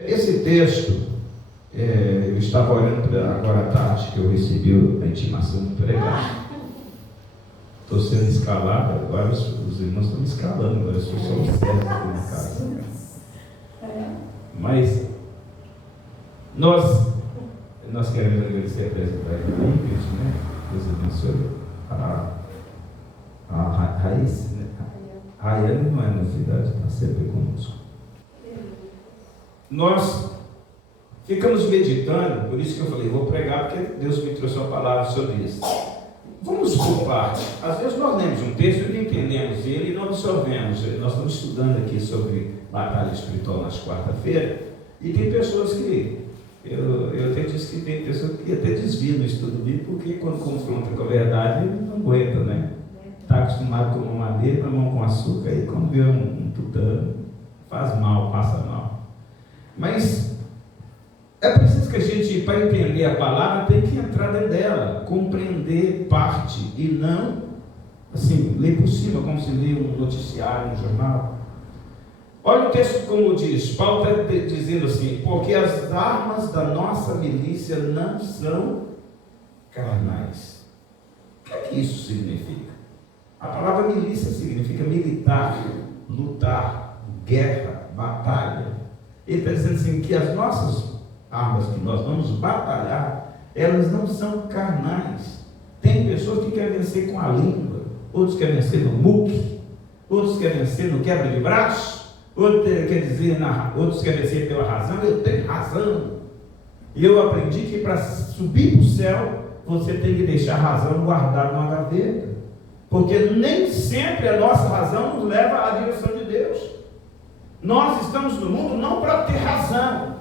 Esse texto, eu estava olhando agora à tarde, que eu recebi a intimação de pregar. Estou sendo escalado, agora os irmãos estão me escalando, agora eu sou só o certo aqui na casa. Mas nós queremos agradecer a presença da Ingrid, né? Deus abençoe. A Raíssa, né? A Rayane não é novidade, está sempre conosco. Nós ficamos meditando, por isso que eu falei, vou pregar, porque Deus me trouxe uma palavra sobre isso. Vamos por parte. Às vezes nós lemos um texto e não entendemos ele e não absorvemos. Nós estamos estudando aqui sobre batalha espiritual nas quarta-feiras, e tem pessoas que, eu até disse que tem pessoas que até desviam no estudo bíblico, porque quando confronta com a verdade, não aguenta, né? Está acostumado com uma madeira, mamão com açúcar, e quando vê um tutano, faz mal, passa mal. Mas é preciso que a gente, para entender a palavra, tem que entrar dentro dela, compreender parte, e não, assim, ler por cima, como se lê um noticiário, um jornal. Olha o texto como diz, Paulo está dizendo assim, porque as armas da nossa milícia não são carnais. O que é que isso significa? A palavra milícia significa militar, lutar, guerra, batalha. Ele está dizendo assim, que as nossas armas que nós vamos batalhar, elas não são carnais. Tem pessoas que querem vencer com a língua, outros querem vencer no muque, outros querem vencer no quebra de braço, outros querem vencer pela razão. Eu tenho razão. E eu aprendi que para subir para o céu, você tem que deixar a razão guardada numa gaveta, porque nem sempre a nossa razão nos leva à direção de Deus. Nós estamos no mundo não para ter razão.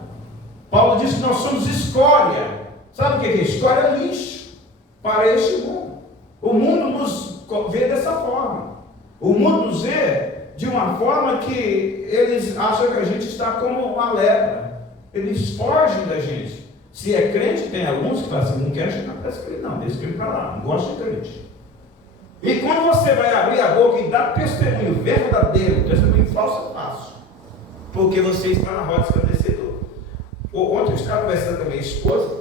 Paulo diz que nós somos escória. Sabe o que é escória? É lixo para este mundo. O mundo nos vê dessa forma. O mundo nos vê de uma forma que eles acham que a gente está como uma lepra. Eles fogem da gente. Se é crente, tem alguns que falam assim, não quero chegar para esse crente, não, deixa ele para lá, não gosto de crente. E quando você vai abrir a boca e dar testemunho verdadeiro, testemunho falso é fácil, porque você está na roda esclarecedora. Ontem eu estava conversando com a minha esposa,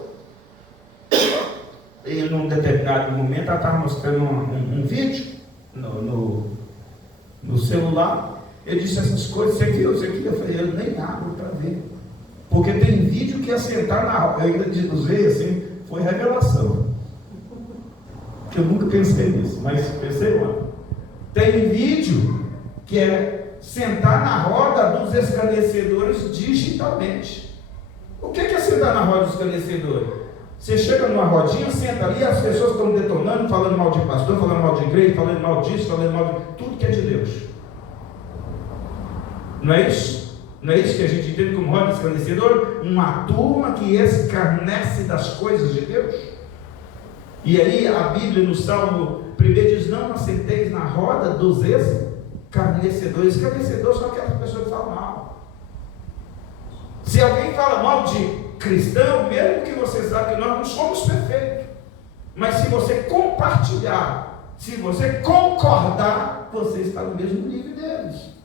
e num determinado momento ela estava mostrando um vídeo no celular. Eu disse essas coisas, você viu isso aqui? Eu falei, eu nem abro para ver, porque tem vídeo que é sentar na roda. Eu ainda usei assim, foi revelação, que eu nunca pensei nisso, mas pensei lá. Tem vídeo que é sentar na roda dos esclarecedores digitalmente. O que é sentar na roda dos esclarecedores? Você chega numa rodinha, senta ali, as pessoas estão detonando, falando mal de pastor, falando mal de igreja, falando mal disso, falando mal de tudo que é de Deus. Não é isso? Não é isso que a gente entende como roda esclarecedor? Uma turma que escarnece das coisas de Deus. E aí a Bíblia no Salmo 1 diz, não assenteis na roda dos escarnecedores. Escarnecedores são aquelas pessoas que falam mal. Se alguém fala mal de cristão, mesmo que você saiba que nós não somos perfeitos, mas se você compartilhar, se você concordar, você está no mesmo nível deles.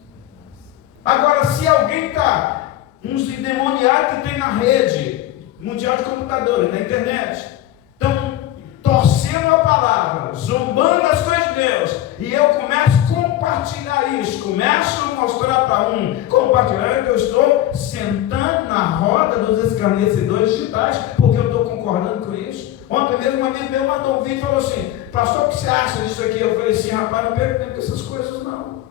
Agora, se alguém está, uns endemoniados que tem na rede mundial de computadores, na internet, estão torcendo a palavra, zombando das coisas de Deus, e eu começo a compartilhar isso, começo a mostrar para compartilhar que eu estou sentando na roda dos escarnecedores digitais, porque eu estou concordando com isso. Ontem mesmo um amigo meu mandou um vídeo e falou assim, pastor, o que você acha disso aqui? Eu falei assim, rapaz, não perco tempo com essas coisas não.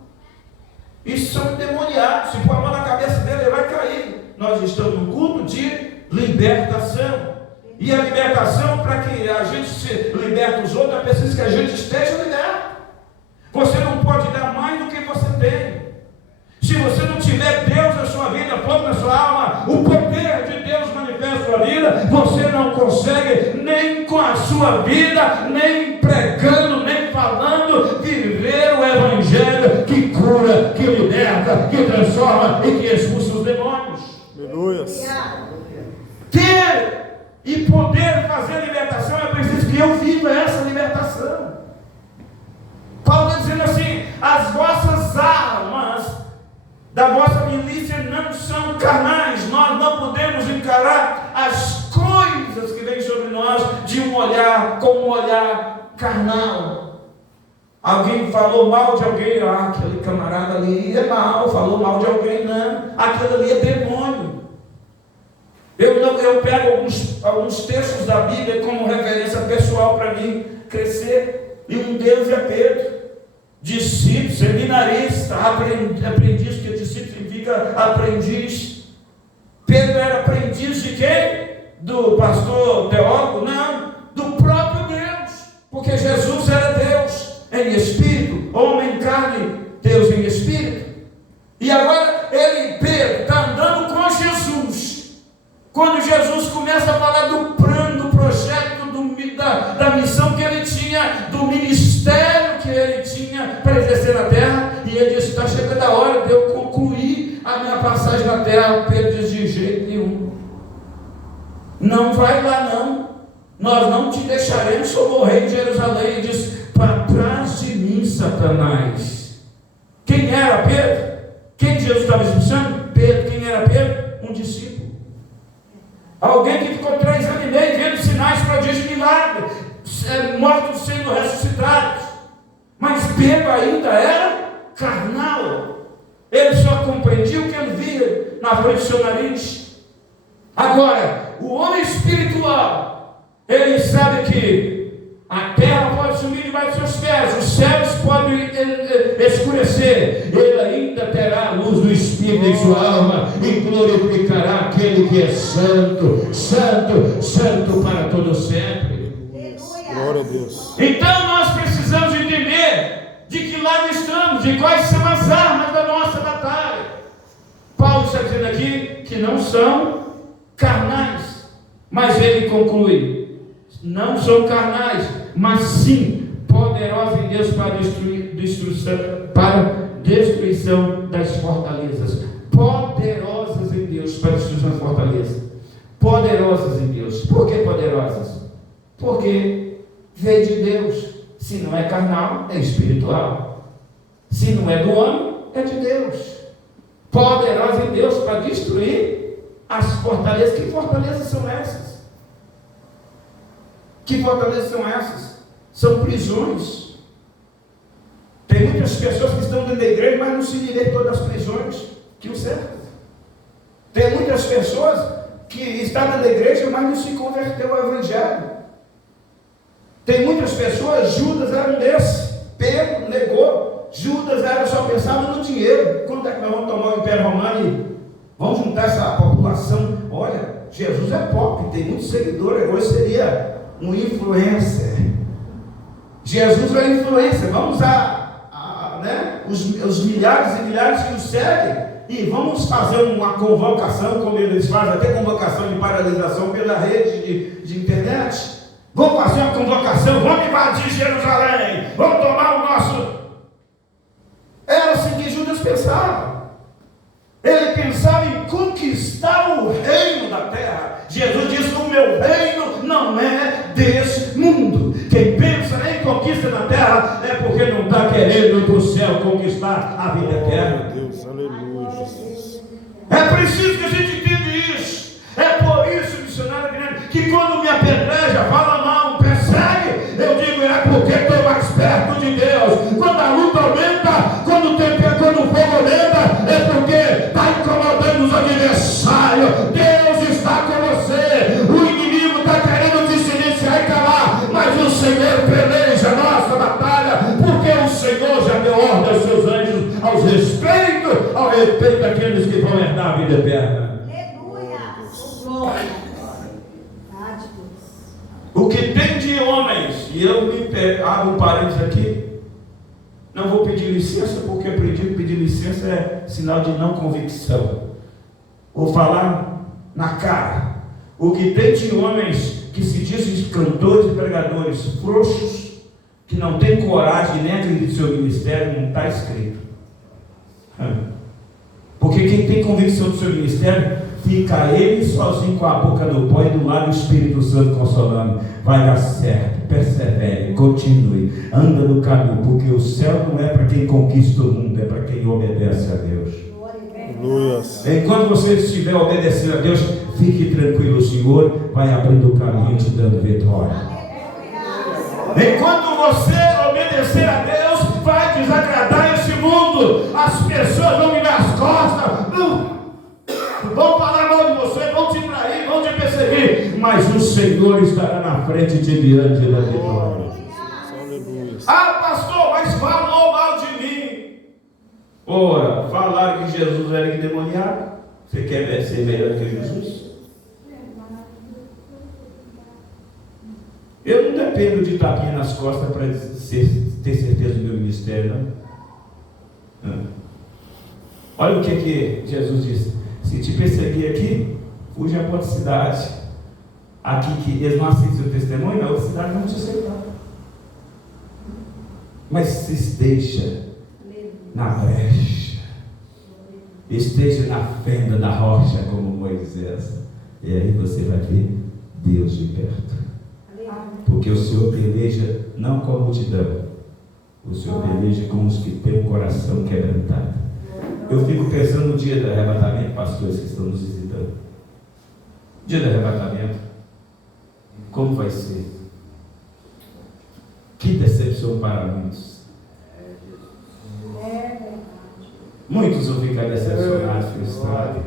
Isso são endemoniados, se pôr a mão na cabeça dele, ele vai cair. Nós estamos no culto de libertação. E a libertação, para que a gente se liberte os outros, é preciso que a gente esteja liberto. Você não pode dar mais do que você tem. Se você não tiver Deus na sua vida, fogo na sua alma, o poder de Deus manifesta na sua vida, você não consegue nem com a sua vida, nem pregando, nem falando, viver o Evangelho que cura, que liberta, que transforma e que expulsa os demônios. Aleluia. Ter e poder fazer a libertação, é preciso que eu viva essa libertação. Paulo está dizendo assim, as vossas armas da vossa milícia não são carnais. Nós não olhar com um olhar carnal. Alguém falou mal de alguém, aquele camarada ali é mal, falou mal de alguém, não, aquele ali é demônio. Eu pego alguns textos da Bíblia como referência pessoal para mim crescer, e um deles é Pedro, discípulo, seminarista, aprendiz, porque discípulo significa aprendiz. Pedro era aprendiz de quem? Do pastor teólogo? Não, do próprio Deus, porque Jesus era Deus em espírito, homem em carne, Deus em espírito. E agora Pedro está andando com Jesus. Quando Jesus começa a falar do plano, do projeto, da missão que ele tinha, do ministério que ele tinha para exercer na terra, e ele disse: está chegando a hora de eu concluir a minha passagem na terra. Pedro diz: de jeito nenhum, não vai lá não, nós não te deixaremos, só morrer em Jerusalém. E diz: para trás de mim, Satanás. Quem era Pedro? Quem Jesus estava expulsando? Pedro. Quem era Pedro? Um discípulo. Alguém que ficou 3 anos e meio vendo sinais, prodígios, milagres, mortos sendo ressuscitados. Mas Pedro ainda era carnal. Ele só compreendia o que ele via na frente do seu nariz. Agora, o homem espiritual, ele sabe que a terra pode sumir debaixo dos seus pés, os céus podem escurecer, ele ainda terá a luz do Espírito em sua alma e glorificará aquele que é santo, santo, santo para todo sempre. Glória a Deus. Então nós precisamos entender de que lado estamos, de quais são as armas da nossa batalha. Paulo está dizendo aqui que não são carnais, mas ele conclui: não são carnais, mas sim poderosos em Deus para destruição das fortalezas. Poderosas em Deus para destruição das fortalezas. Poderosas em Deus. Por que poderosas? Porque veio de Deus. Se não é carnal, é espiritual. Se não é do homem, é de Deus. Poderosa em Deus para destruir as fortalezas. Que fortalezas são essas? Que fortalezas são essas? São prisões. Tem muitas pessoas que estão dentro da igreja, mas não se libertou das prisões que o cercam. Tem muitas pessoas que estão dentro da igreja, mas não se converteu ao evangelho. Tem muitas pessoas, Judas era um desses. Pedro negou. Judas era só pensava no dinheiro. Quando é que nós vamos tomar o Império Romano e vamos juntar essa população? Olha, Jesus é pop, tem muitos seguidores, hoje seria um influencer. Jesus é influencer. Vamos os milhares e milhares que o seguem, e vamos fazer uma convocação, como eles fazem, até convocação de paralisação pela rede de internet. Vamos fazer uma convocação, vamos invadir Jerusalém, vamos tomar o nosso. Era assim que Judas pensava. Ele pensava em conquistar o reino da terra. Jesus disse: o meu reino não é desse mundo. Quem pensa em conquista na terra é porque não está querendo ir para o céu conquistar a vida eterna. Deus, aleluia, Jesus. É preciso que a gente entenda isso. É por isso, missionário, que quando me apedreja, fala mal, persegue, eu digo: é porque estou mais perto de Deus. Quando a luta aumenta, quando o fogo aumenta, é porque está incomodando os adversários. Deus está com você. O inimigo está querendo te silenciar e calar, mas o Senhor peleja a nossa batalha, porque o Senhor já deu ordem aos seus anjos ao respeito daqueles que vão herdar a vida eterna. O que tem de homens, e eu abro um parênteses aqui, não vou pedir licença, porque pedir licença é sinal de não convicção. Vou falar na cara. O que tem de homens que se dizem cantores e pregadores frouxos, que não têm coragem nem acreditam no seu ministério, não está escrito. Porque quem tem convicção do seu ministério, fica ele sozinho com a boca no pó e do lado o Espírito Santo consolando. Vai dar certo, persevere, continue, anda no caminho, porque o céu não é para quem conquista o mundo, é para quem obedece a Deus. Enquanto você estiver obedecendo a Deus, fique tranquilo, o Senhor vai abrindo o caminho, te dando vitória. Enquanto você obedecer a Deus, vai desagradar esse mundo. As pessoas vão virar as costas, vão falar mal de você, vão te trair, vão te perseguir, mas o Senhor estará na frente te guiando da vitória. Ah, pastor, mas falou mal de mim. Ora, falaram que Jesus era endemoniado. Você quer ser melhor que Jesus? Eu não dependo de tapinha nas costas para ter certeza do meu ministério, não. Olha o que Jesus disse: se te perseguir aqui, fuja para outra cidade. Aqui que eles não aceitam seu testemunho, na outra cidade vão te aceitar. Mas se esteja na brecha, esteja na fenda da rocha como Moisés, e aí você vai ver Deus de perto. Porque o Senhor peleja não com a multidão, o Senhor peleja com os que têm o coração quebrantado. Eu fico pensando no dia do arrebatamento, pastores que estão nos visitando. Dia do arrebatamento, como vai ser? Que decepção para muitos. Muitos vão ficar decepcionados, frustrados.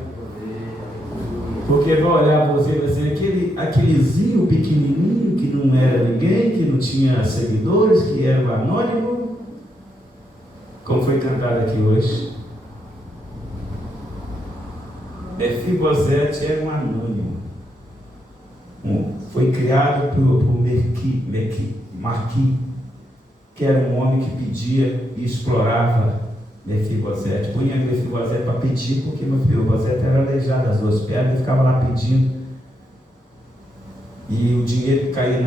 Porque vão olhar para você e vai dizer, aquelezinho pequenininho, que não era ninguém, que não tinha seguidores, que era o anônimo, como foi cantado aqui hoje. Mefibosete era um anônimo. Foi criado por Marqui, que era um homem que pedia e explorava Mefibosete. Punha Mefibosete para pedir, porque Mefibosete era aleijado das duas pernas e ficava lá pedindo. E o dinheiro que caía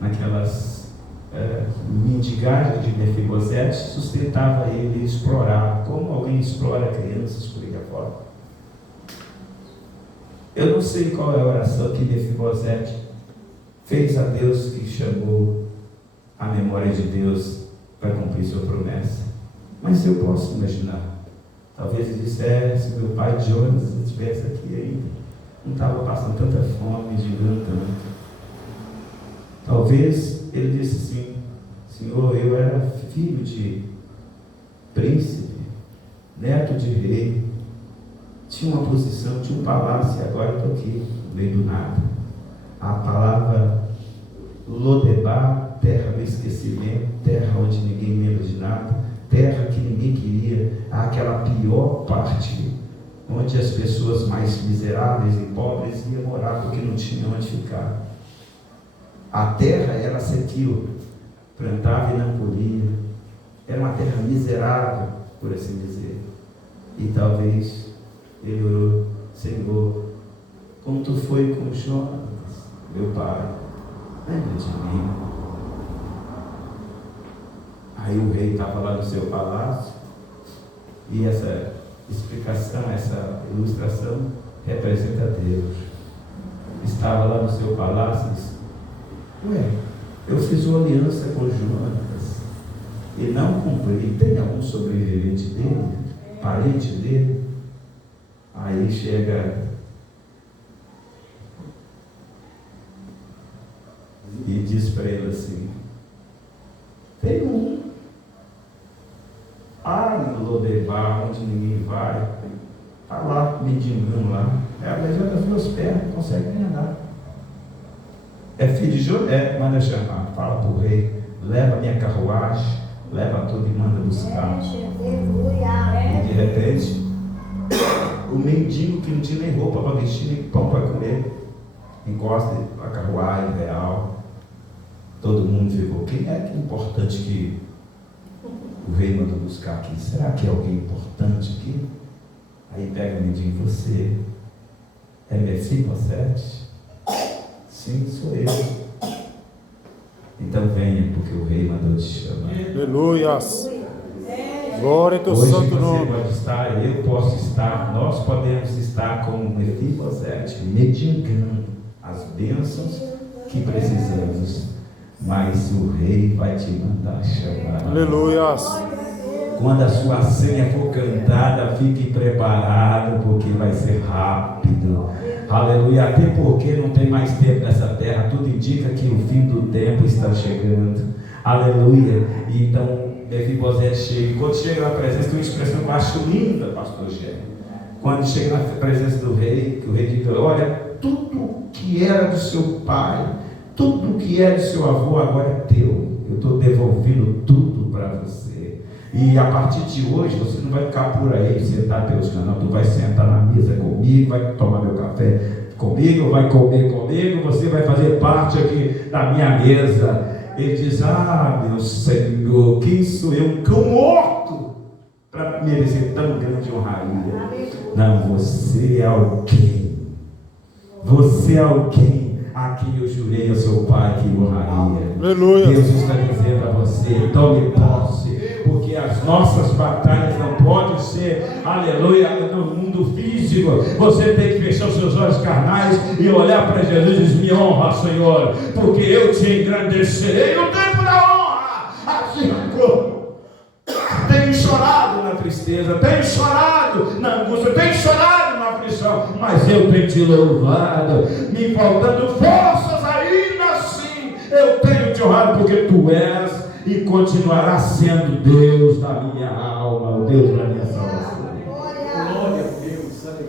naquelas mendigagens de Mefibosete sustentava ele e explorava, como alguém explora crianças por aí afora. Eu não sei qual é a oração que Mefibosete fez a Deus, que chamou a memória de Deus para cumprir sua promessa. Mas eu posso imaginar, talvez ele dissesse, meu pai Jonas estivesse aqui ainda, não estava passando tanta fome, digando tanto. Talvez ele disse assim: Senhor, eu era filho de príncipe, neto de rei, tinha uma posição, tinha um palácio, e agora estou aqui, no meio do nada. A palavra Lodebar, terra do esquecimento, terra onde ninguém lembra de nada, terra que ninguém queria, aquela pior parte, onde as pessoas mais miseráveis e pobres iam morar porque não tinham onde ficar. A terra era sequil, plantava e não colhia, era uma terra miserável, por assim dizer. E talvez ele orou: Senhor, como tu foi com Jonas, meu pai, lembra de mim. Aí o rei estava lá no seu palácio, e essa explicação, essa ilustração representa Deus. Estava lá no seu palácio e disse: ué, eu fiz uma aliança com Jonas e não cumpri. Tem algum sobrevivente dele? Parente dele? Aí chega e diz para ele assim: tem um. No Lodebar, onde ninguém vai, está lá, mendigando lá, é aleijado das duas pernas, não consegue nem andar. É filho de José, manda chamar, fala para o rei, leva minha carruagem, leva tudo e manda buscar. E de repente, o mendigo que não tinha nem roupa para vestir, nem pão para comer, encosta a carruagem real. Todo mundo ficou: quem é que é importante que o rei mandou buscar aqui? Será que é alguém importante aqui? Aí pega o mendigo: você é Mefibosete? Sim, sou eu. Então venha, porque o rei mandou te chamar. Aleluias. Glória ao teu Hoje santo você nome. pode estar, eu posso estar, nós podemos estar como Mefibosete, mendigando as bênçãos que precisamos, mas o rei vai te mandar chamar. Aleluias. Quando a sua senha for cantada, fique preparado, porque vai ser rápido. Aleluia. Até porque não tem mais tempo nessa terra. Tudo indica que o fim do tempo está chegando. Aleluia. E então, Mefibosete chega. E quando chega na presença, tem uma expressão que eu acho linda, pastor Gé. Quando chega na presença do rei, que o rei diz: olha, tudo que era do seu pai, tudo que era do seu avô, agora é teu. Eu estou devolvendo tudo para você. E a partir de hoje, você não vai ficar por aí, sentar pelos cantos, não. Tu vai sentar na mesa comigo, vai tomar meu café comigo, vai comer comigo, você vai fazer parte aqui da minha mesa. Ele diz: ah, meu Senhor, quem sou eu, um cão morto, para merecer tão grande honraria? Não, você é alguém. Você é alguém a quem eu jurei ao seu pai que honraria. Aleluia. Deus está dizendo a você: tome posse, porque as nossas batalhas não podem ser, aleluia, no mundo físico. Você tem que fechar os seus olhos carnais e olhar para Jesus e dizer: me honra, Senhor, porque eu te engrandecerei no tempo da honra. Assim como tenho chorado na tristeza, tenho chorado na angústia, tenho chorado na aflição, mas eu tenho te louvado, me faltando forças ainda assim, eu tenho te honrado, porque tu és e continuará sendo Deus da minha alma, o Deus da minha salvação. Glória a Deus, santo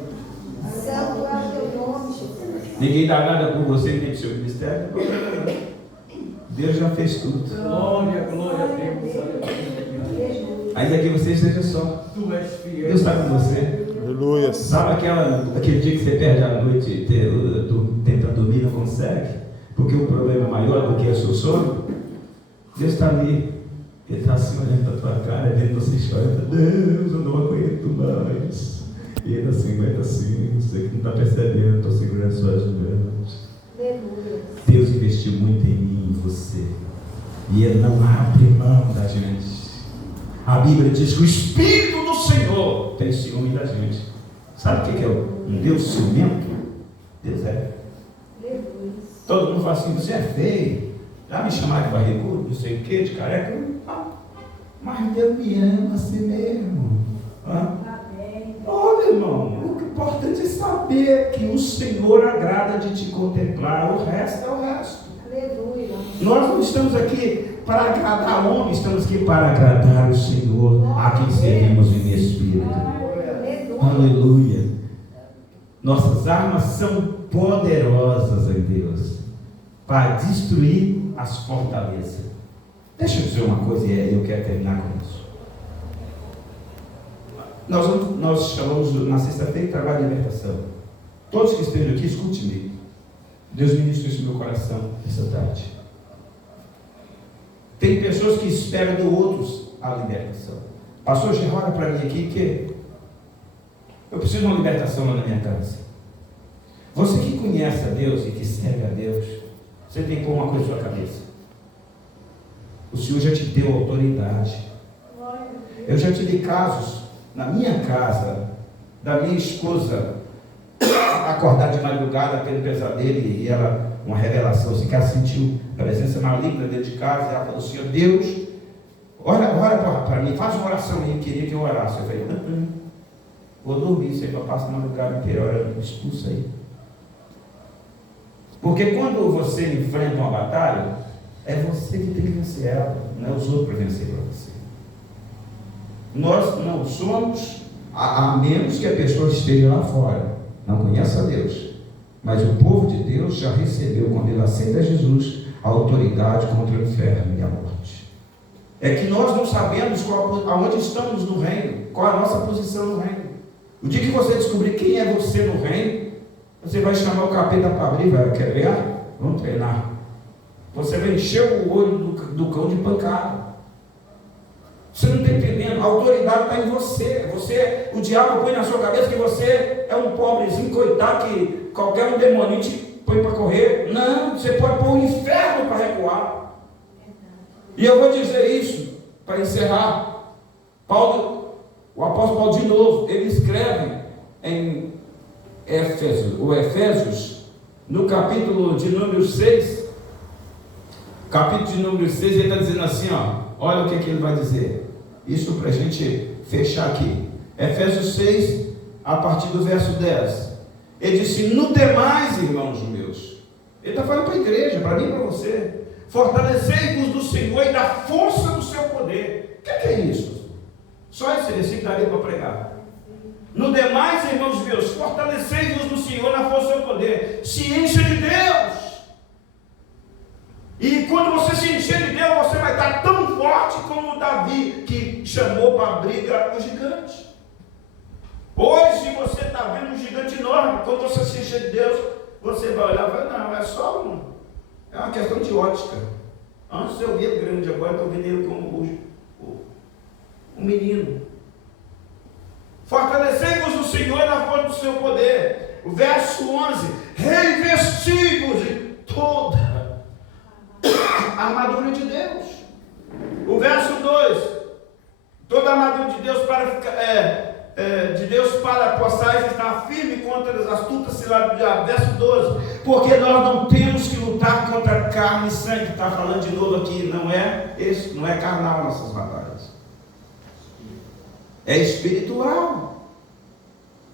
é o teu nome, Jesus. Ninguém dá nada por você, nem do seu ministério. Deus já fez tudo. Glória a Deus. Ainda que você esteja só, Tu és fiel. Deus está com você. Aleluia. Sabe aquele dia que você perde a noite, tenta dormir e não consegue? Porque o problema é maior do que o seu sono. Deus está ali. Ele está assim olhando para a tua cara, vendo você chorando. Deus, eu não aguento mais. E ele assim aguenta assim. Você que não está percebendo, estou segurando suas mãos. Deus investiu muito em mim e em você. E Ele não abre mão da gente. A Bíblia diz que o Espírito do Senhor tem ciúme da gente. Sabe o que é um Deus ciumento? Deus é. Todo mundo fala assim: você é feio. Já me chamaram de barrigudo, não sei o que, de careca. Mas Deus me ama assim mesmo. Olha, irmão, o importante é saber que o Senhor agrada de te contemplar. O resto é o resto. Aleluia. Nós não estamos aqui para agradar homem, estamos aqui para agradar o Senhor, a quem servimos em espírito. Aleluia. Nossas armas são poderosas em Deus para destruir as fortalezas. Deixa eu dizer uma coisa e eu quero terminar com isso. Nós chamamos na sexta-feira de trabalho de libertação. Todos que estejam aqui, escute-me. Deus ministrou isso no meu coração essa tarde. Tem pessoas que esperam de outros a libertação. Pastor, olha para mim aqui que eu preciso de uma libertação lá na minha casa. Você que conhece a Deus e que serve a Deus, você tem que pôr uma coisa na sua cabeça. O Senhor já te deu autoridade. Eu já tive casos na minha casa, da minha esposa acordar de madrugada tendo pesadelo e ela, uma revelação assim, que ela sentiu a presença maligna dentro de casa, e ela falou: Senhor Deus, ora para mim, faz uma oração aí, queria que eu orasse. Eu falei: vou dormir, você passa a madrugada inteira orando, expulsa aí. Porque quando você enfrenta uma batalha, é você que tem que vencer ela, não é os outros para vencer para você. Nós não somos, a menos que a pessoa esteja lá fora, não conheça a Deus, mas o povo de Deus já recebeu, quando ele aceita Jesus, a autoridade contra o inferno e a morte. É que nós não sabemos aonde estamos no reino, qual é a nossa posição no reino. O dia que você descobrir quem é você no reino, você vai chamar o capeta para abrir, vai quebrar, vamos treinar. Você vai encher o olho do cão de pancada. Você não está entendendo, a autoridade está em você. O diabo põe na sua cabeça que você é um pobrezinho, coitado, que qualquer um demoninho te põe para correr. Não, você pode pôr o inferno para recuar. E eu vou dizer isso para encerrar. O apóstolo Paulo de novo, ele escreve em Efésios, no capítulo de número 6, ele está dizendo assim, olha o que ele vai dizer. Isso para a gente fechar aqui. Efésios 6, a partir do verso 10. Ele disse: no demais, irmãos meus. Ele está falando para a igreja, para mim e para você. Fortalecei-vos do Senhor e da força do seu poder. O que é isso? Só esse versículo daria para pregar. No demais, irmãos meus, fortalecei-vos do Senhor na força do seu poder. Se encha de Deus. E quando você se encher de Deus, você vai estar tão forte como o Davi, que chamou para a briga o gigante. Hoje você está vendo um gigante enorme. Quando você se encher de Deus, você vai olhar e vai: não, é só é uma questão de ótica. Antes eu via grande, agora estou vendo ele como um menino. Fortalecei-vos o Senhor na força do seu poder. O verso 11: revesti-vos de toda a armadura de Deus. O verso 2: toda a armadura de Deus para possais estar firme contra as astutas ciladas do diabo. Verso 12: porque nós não temos que lutar contra carne e sangue. Está falando de novo aqui, não é carnal nossas batalhas, é espiritual.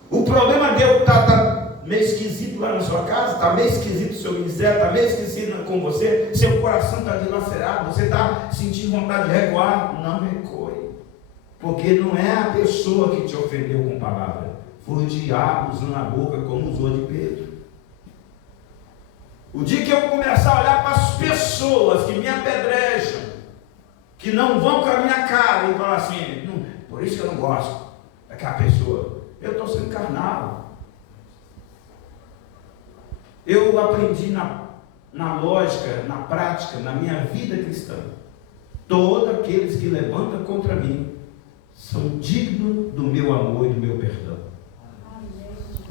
O problema de Deus está meio esquisito lá na sua casa, está meio esquisito o seu ministério, está meio esquisito com você, seu coração está dilacerado, você está sentindo vontade de recuar. Não recue, porque não é a pessoa que te ofendeu com palavra, foi o diabo usando a boca como usou de Pedro. O dia que eu começar a olhar para as pessoas que me apedrejam, que não vão com a minha cara, e falar assim: por isso que eu não gosto daquela pessoa, eu estou sendo carnal. Eu aprendi na lógica, na prática, na minha vida cristã: todos aqueles que levantam contra mim são dignos do meu amor e do meu perdão.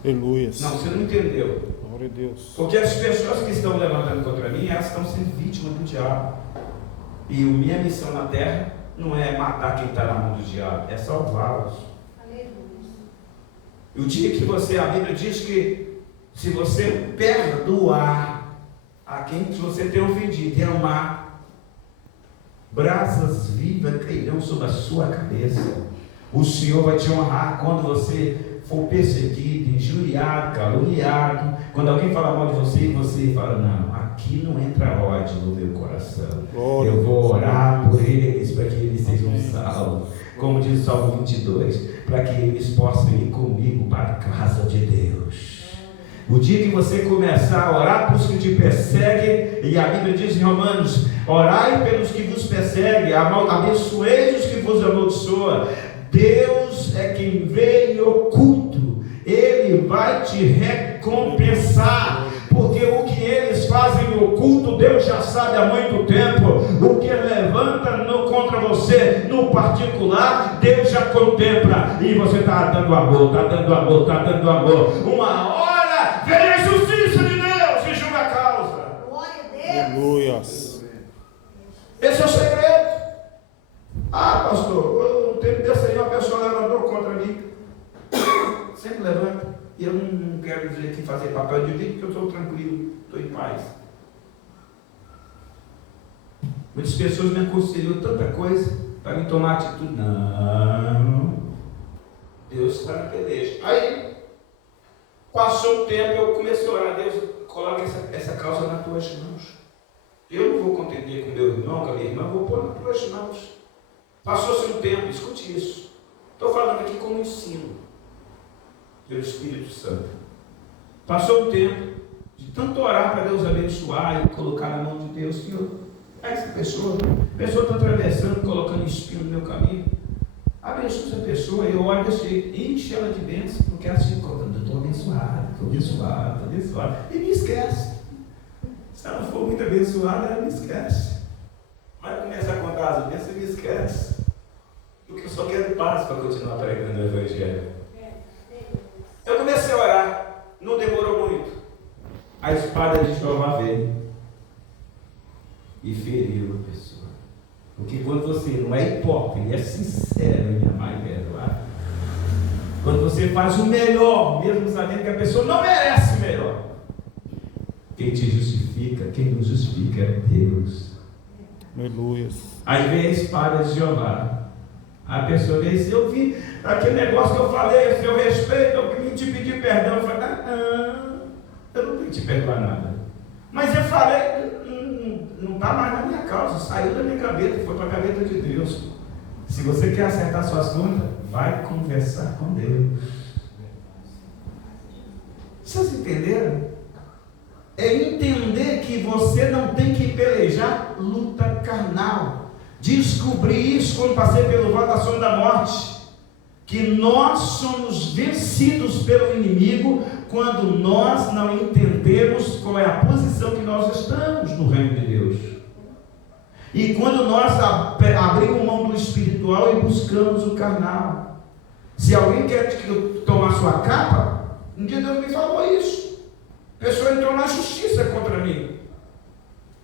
Aleluia. Não, você não entendeu. Glória a Deus. Porque as pessoas que estão levantando contra mim, elas estão sendo vítimas do diabo. E a minha missão na terra não é matar quem está na mão do diabo, é salvá-los. E o dia que a Bíblia diz que se você perdoar a quem você tem ofendido e amar, brasas vivas cairão sobre a sua cabeça. O Senhor vai te honrar quando você for perseguido, injuriado, caluniado. Quando alguém fala mal de você e você fala: não, aqui não entra ódio no meu coração. Glória. Eu vou orar por eles para que eles sejam salvos. Como diz o Salmo 22, para que eles possam ir comigo para a casa de Deus. O dia que você começar a orar pelos que te perseguem, e a Bíblia diz em Romanos: orai pelos que vos perseguem, abençoeis os que vos amaldiçoam. Deus é quem vê em oculto, Ele vai te recompensar, porque o que eles fazem em oculto, Deus já sabe há muito tempo. O que levanta contra você no particular, Deus já contempla, e você está dando amor, está dando amor, está dando amor. Uma hora vem a justiça de Deus e julga a causa. Glória a Deus. Aleluia. Esse é o segredo. Ah, pastor, no tempo desse aí uma pessoa levantou contra mim. Sempre levanta. E eu não quero dizer que fazer papel de vídeo, porque eu estou tranquilo, estou em paz. Muitas pessoas me aconselham tanta coisa para me tomar atitude. Não, Deus está na peleja. Aí, passou o tempo, eu comecei a orar: Deus, coloca essa causa nas tuas mãos. Eu não vou contender com meu irmão, com a minha irmã, eu vou pôr nas tuas mãos. Passou-se um tempo, escute isso. Estou falando aqui como ensino pelo Espírito Santo. Passou um tempo de tanto orar para Deus abençoar e colocar na mão de Deus: Senhor, essa pessoa está atravessando, colocando espinho no meu caminho, abençoa essa pessoa. Eu olho desse jeito, enche ela de bênção, porque ela se encontra: estou abençoado, e me esquece. Se ela for muito abençoada, ela me esquece. Vai começar a contar as bênçãos e me esquece, porque eu só quero paz para continuar pregando o Evangelho. Eu comecei a orar, não demorou muito. A espada de Jeová veio e feriu a pessoa. Porque quando você não é hipócrita, é sincero em amar e perdoar, quando você faz o melhor, mesmo sabendo que a pessoa não merece o melhor, quem te justifica, quem nos justifica é Deus. Aleluia. Aí vem a espada de Jeová. A pessoa vem assim: eu vi aquele negócio que eu falei, seu respeito, eu vim te pedir perdão. Eu falei: te perdoar nada. Mas eu falei, não está mais na minha causa, saiu da minha gaveta, foi para a gaveta de Deus. Se você quer acertar suas contas, vai conversar com Deus. Vocês entenderam? É entender que você não tem que pelejar luta carnal. Descobri isso quando passei pelo vale da sombra da morte, que nós somos vencidos pelo inimigo quando nós não entendemos qual é a posição que nós estamos no reino de Deus. E quando nós abrimos mão do espiritual e buscamos o carnal. Se alguém quer tomar sua capa, um dia Deus me falou isso. A pessoa entrou na justiça contra mim.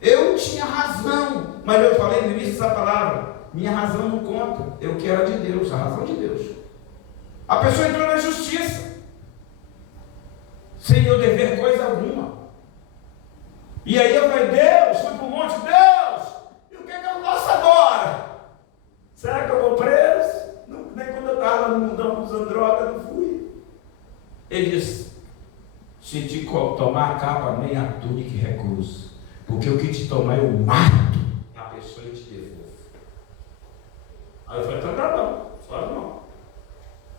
Eu tinha razão, mas eu falei no início dessa palavra, minha razão não conta, eu quero a de Deus, a razão de Deus. A pessoa entrou na justiça, sem eu dever coisa alguma. E aí eu falei, Deus, fui para o monte, Deus, e o que eu faço agora? Será que eu vou preso? Não, nem quando eu estava no mundão usando droga, eu não fui. Ele disse, se te tomar a capa, nem a túnica recuso. Porque o que te tomar eu mato a pessoa e te devolvo. Aí eu falei, então tá bom, fala não.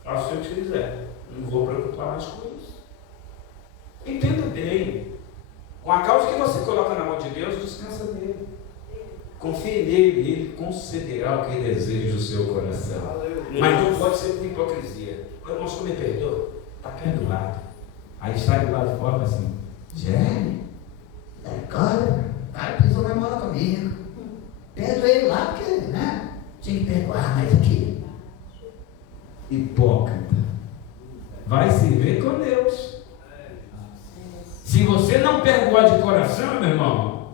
Faça o que você quiser. Não vou preocupar mais com isso. Entenda bem. Com a causa que você coloca na mão de Deus, descansa nele. Confie nele, ele concederá o que deseja o seu coração. Mas não pode ser com hipocrisia. Irmão, você me perdoa? Está aqui do lado. Aí sai do lado de fora assim, Jerry, agora, o cara precisou namorar comigo. Perdoei lá porque, né? Tinha que perdoar, mas aqui. Hipócrita. Vai se ver com Deus. Se você não perdoar de coração, meu irmão,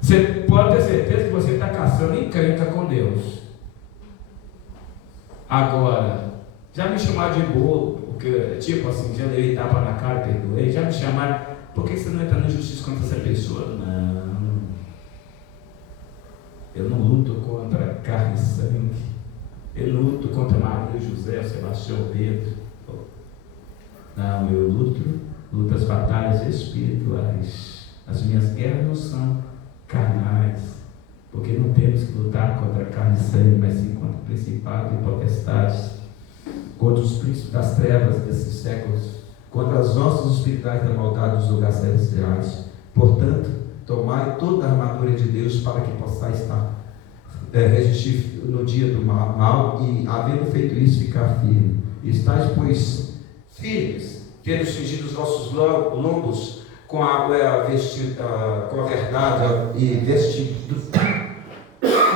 você pode ter certeza que você está caçando encrenca com Deus. Agora, já me chamaram de bobo, porque, tipo assim, já dei tapa na cara, perdoei, já me chamaram, por que você não entra na justiça contra essa pessoa? Não, eu não luto contra carne e sangue, eu não luto contra Maria, José, Sebastião, Pedro. Não, eu luto as batalhas espirituais. As minhas guerras não são carnais, porque não temos que lutar contra carne e sangue, mas sim contra principados e potestades, contra os príncipes das trevas desses séculos, contra as hostes espirituais da maldade dos lugares celestiais. Portanto, tomai toda a armadura de Deus para que possais resistir no dia do mal e, havendo feito isso, ficar firme. Estais, pois, firmes, tendo cingido os vossos lombos com a verdade e vestido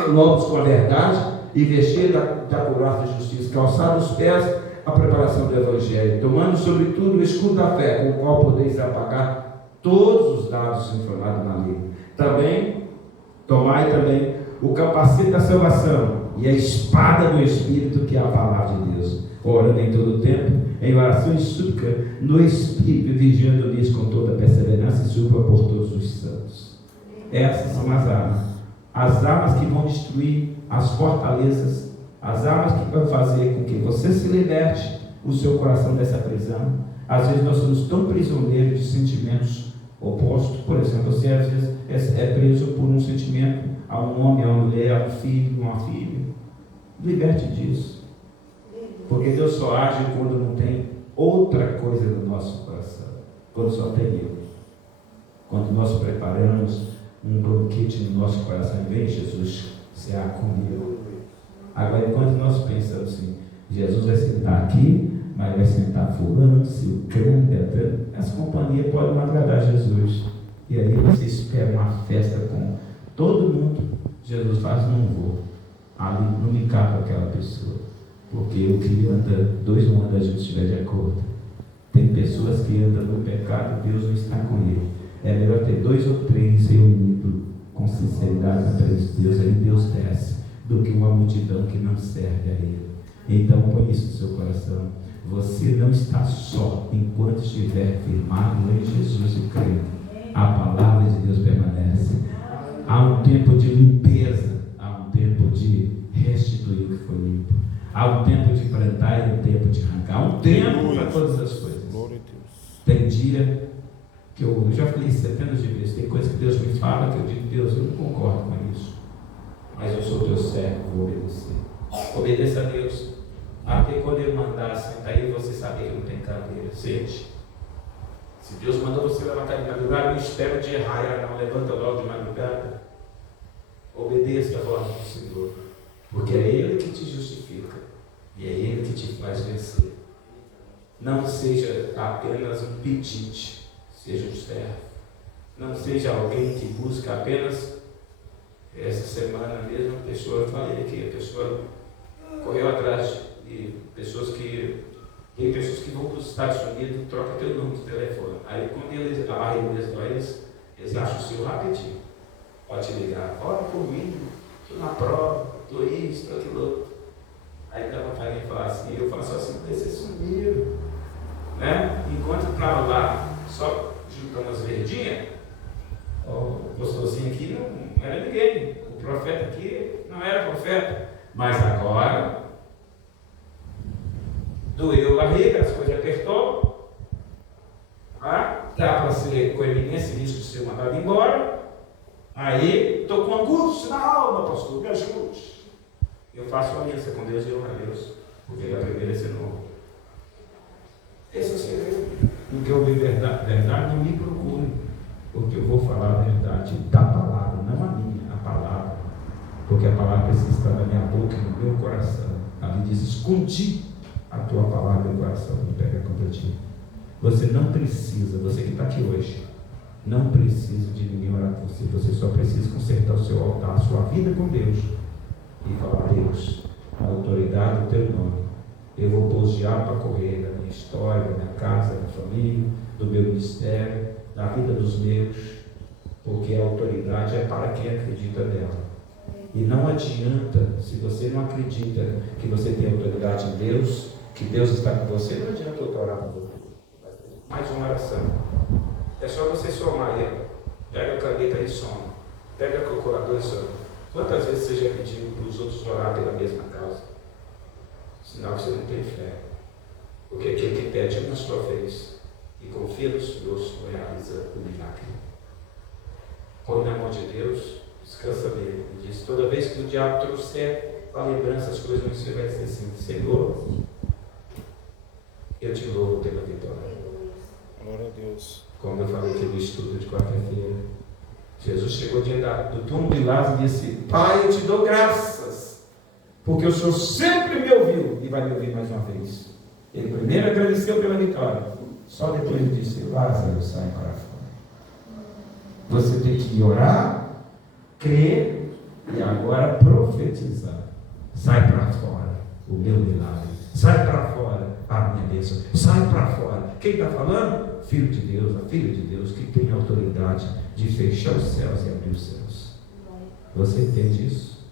lombos com a verdade e vestir da couraça da justiça, calçado os pés a preparação do Evangelho, tomando sobretudo o escudo da fé, com o qual podeis apagar todos os dados inflamados na língua. Tomai também o capacete da salvação e a espada do Espírito, que é a palavra de Deus, orando em todo o tempo, em oração e súplica, no Espírito, vigiando nisso com toda perseverança e súplica por todos os santos. Essas são as armas que vão destruir as fortalezas, as armas que vão fazer com que você se liberte o seu coração dessa prisão. Às vezes nós somos tão prisioneiros de sentimentos opostos. Por exemplo, você às vezes é preso por um sentimento a um homem, a uma mulher, a um filho, a uma filha. Liberte disso. Porque Deus só age quando não tem outra coisa no nosso coração. Quando só tem eu. Quando nós preparamos um banquete no nosso coração, vem Jesus cear comigo. Agora, enquanto nós pensamos assim, Jesus vai sentar aqui, mas vai sentar fulano, ciclano, beltrano, essa companhia pode não agradar Jesus. E aí você espera uma festa com todo mundo. Jesus faz, não vou. Ali não me cabe aquela pessoa. Porque o que anda, dois não andam juntos se estiver de acordo. Tem pessoas que andam no pecado, Deus não está com ele. É melhor ter 2 ou 3 reunidos com sinceridade na presença de Deus, aí Deus desce, do que uma multidão que não serve a ele. Então põe isso no seu coração. Você não está só enquanto estiver firmado em Jesus e crendo. A palavra de Deus permanece. Há um tempo de limpeza, há um tempo de restituir o que foi limpo. Há um tempo de plantar e um tempo de arrancar. Há um tempo para todas as coisas. Tem dia que eu já falei centenas de vezes, tem coisas que Deus me fala que eu digo, Deus, eu não concordo com isso, mas eu sou teu servo, vou obedecer. Obedeça a Deus, até quando Ele mandar sentar aí, você saber que não tem cadeira, sente. Se Deus mandou você levantar de madrugada, não espera o dia raiar, não, levanta logo de madrugada. Obedeça a voz do Senhor, porque é Ele que te justifica e é Ele que te faz vencer. Não seja apenas um pedinte, seja um servo. Não seja alguém que busca apenas. Essa semana mesmo, a pessoa, eu falei aqui, a pessoa correu atrás de pessoas que. Tem pessoas que vão para os Estados Unidos e trocam teu número de telefone. Aí quando eles eles acham o seu rapidinho. Pode te ligar, ora por mim, estou na prova, estou isso, estou aquilo outro. Aí dá vontade de falar assim, eu faço assim, vocês sumiram. Né? Enquanto estava lá só juntando as verdinhas, o gostosinho aqui não era ninguém. O profeta aqui não era profeta. Mas agora doeu a barriga, as coisas apertou. Dá para ser com eminência risco de ser mandado embora. Aí estou com angústia na alma, pastor, me ajude. Eu faço aliança com Deus e eu a Deus, porque a primeira é ser novo. Esse é o segredo. No que eu vi verdade, não me procure, porque eu vou falar a verdade da palavra, não a minha, a palavra. Porque a palavra precisa estar na minha boca e no meu coração. Ali diz, escondi a tua palavra no coração, não pega contra ti. Você não precisa, você que está aqui hoje, não precisa de ninguém orar por você. Você só precisa consertar o seu altar, a sua vida com Deus. E falar, Deus, a autoridade do teu nome, eu vou pôr os diabos para correr da minha história, da minha casa, da minha família, do meu ministério, da vida dos meus, porque a autoridade é para quem acredita nela. E não adianta, se você não acredita que você tem autoridade em Deus, que Deus está com você, não adianta eu orar por você. Mais uma oração. É só você somar aí. Pega a caneta e soma. Pega a calculadora e soma. Quantas vezes você já pediu para os outros orar pela mesma causa? Sinal que você não tem fé. Porque aquele que pede uma só vez e confia no Senhor, realiza o milagre. Põe na mão de Deus, descansa nele. E diz, toda vez que o diabo trouxer a lembrança as coisas, você vai dizer assim, Senhor, eu te louvo pela vitória. Glória a Deus. Como eu falei aqui no estudo de quarta-feira, Jesus chegou diante do túmulo de Lázaro e disse, Pai, eu te dou graças, porque o Senhor sempre me ouviu e vai me ouvir mais uma vez. Ele primeiro agradeceu pela vitória, só depois ele disse, Lázaro, sai para fora. Você tem que orar, crer e agora profetizar. Sai para fora o meu milagre. Sai para fora a minha bênção. Sai para fora. Quem está falando? Filho de Deus, a filha de Deus, que tem autoridade de fechar os céus e abrir os céus. Você entende isso?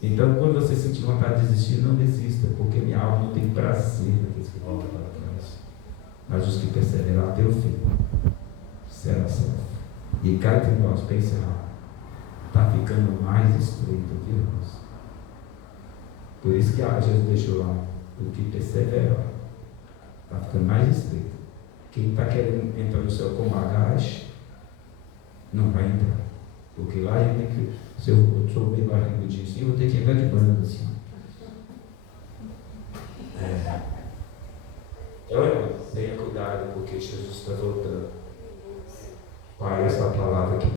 Então, quando você sentir vontade de desistir, não desista, porque minha alma não tem prazer naqueles que voltam para trás. Mas os que perseveram até o fim serão salvos. E cá entre nós, para encerrar, está ficando mais estreito, viu, irmãos? Por isso que Jesus deixou lá, o que persevera, está ficando mais estreito. Quem está querendo entrar no céu com bagagem, não vai entrar. Porque lá a gente tem que, se eu sou bem barrigudinho assim, eu vou ter que entrar de banda assim. Então, irmão, tenha cuidado, porque Jesus está voltando. Pai, essa palavra aqui.